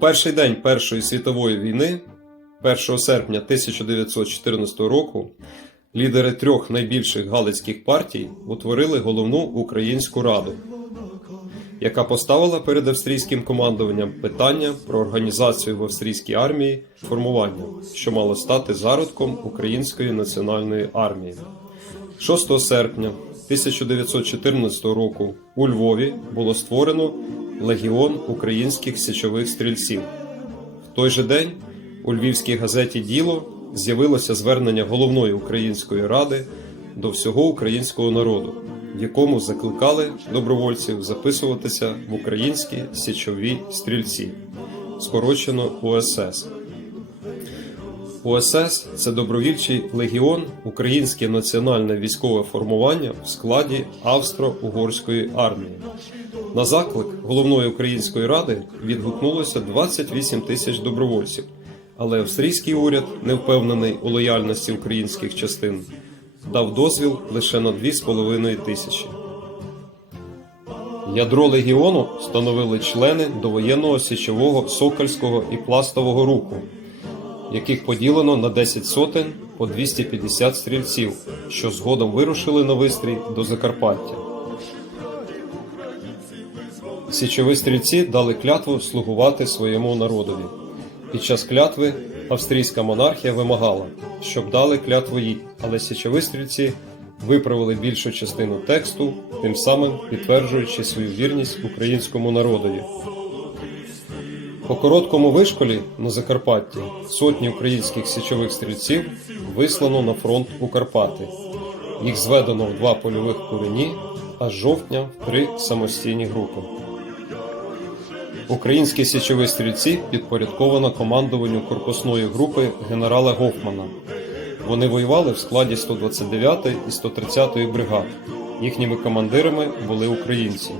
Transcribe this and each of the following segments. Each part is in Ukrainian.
перший день Першої світової війни, 1 серпня 1914 року, лідери трьох найбільших галицьких партій утворили головну українську раду, яка поставила перед австрійським командуванням питання про організацію в австрійській армії формування, що мало стати зародком Української національної армії. 6 серпня 1914 року у Львові було створено Легіон українських січових стрільців. В той же день у львівській газеті Діло з'явилося звернення головної української ради до всього українського народу, в якому закликали добровольців записуватися в українські січові стрільці, скорочено УСС. УСС це добровільчий легіон, українське національне військове формування в складі Австро-Угорської армії. На заклик головної української ради відгукнулося 28 тисяч добровольців, але австрійський уряд, не впевнений у лояльності українських частин, дав дозвіл лише на 2,5 тисячі. Ядро легіону становили члени довоєнного січового сокольського і пластового руху, яких поділено на 10 сотень по 250 стрільців, що згодом вирушили на вистрій до Закарпаття. Січові стрільці дали клятву слугувати своєму народові. Під час клятви австрійська монархія вимагала, щоб дали клятву їй, але січові стрільці виправили більшу частину тексту, тим самим підтверджуючи свою вірність українському народові. По короткому вишколі на Закарпатті сотні українських січових стрільців вислано на фронт у Карпати. Їх зведено в два польових курені, а з жовтня в три самостійні групи. Українські січові стрільці підпорядковано командуванню корпусної групи генерала Гофмана. Вони воювали в складі 129 і 130 бригад. Їхніми командирами були українці.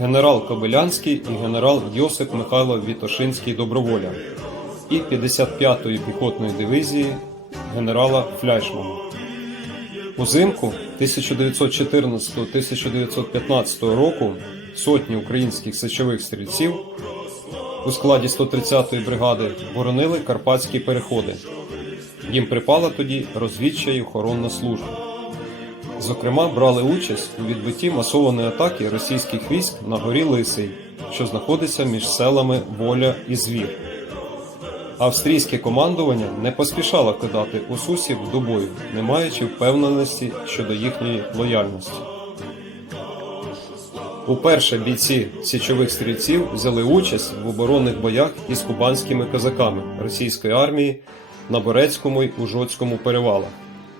Генерал Кобилянський і генерал Йосип Михайло Вітошинський доброволя і 55-ї піхотної дивізії генерала Фляйшмана. Узимку 1914-1915 року сотні українських сечових стрільців у складі 130-ї бригади боронили карпатські переходи. Їм припала тоді розвідча і охоронна служба. Зокрема, брали участь у відбитті масованої атаки російських військ на горі Лисий, що знаходиться між селами Воля і Звір. Австрійське командування не поспішало кидати усусів до бою, не маючи впевненості щодо їхньої лояльності. Уперше бійці січових стрільців взяли участь в оборонних боях із кубанськими козаками російської армії на Борецькому й Ужоцькому перевалах.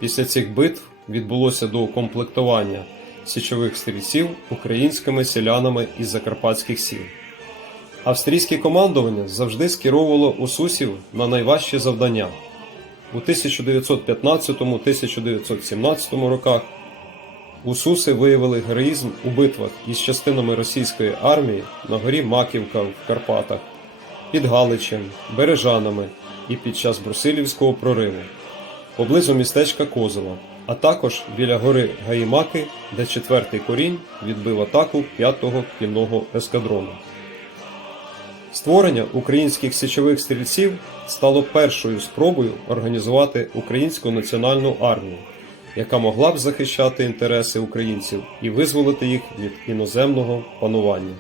Після цих битв відбулося доукомплектування січових стрільців українськими селянами із закарпатських сіл. Австрійське командування завжди скеровувало усусів на найважчі завдання. У 1915-1917 роках Усуси виявили героїзм у битвах із частинами російської армії на горі Маківка в Карпатах, під Галичем, Бережанами і під час Брусилівського прориву, поблизу містечка Козова, а також біля гори Гаїмаки, де 4-й корінь відбив атаку 5-го кінного ескадрону. Створення українських січових стрільців стало першою спробою організувати українську національну армію, яка могла б захищати інтереси українців і визволити їх від іноземного панування.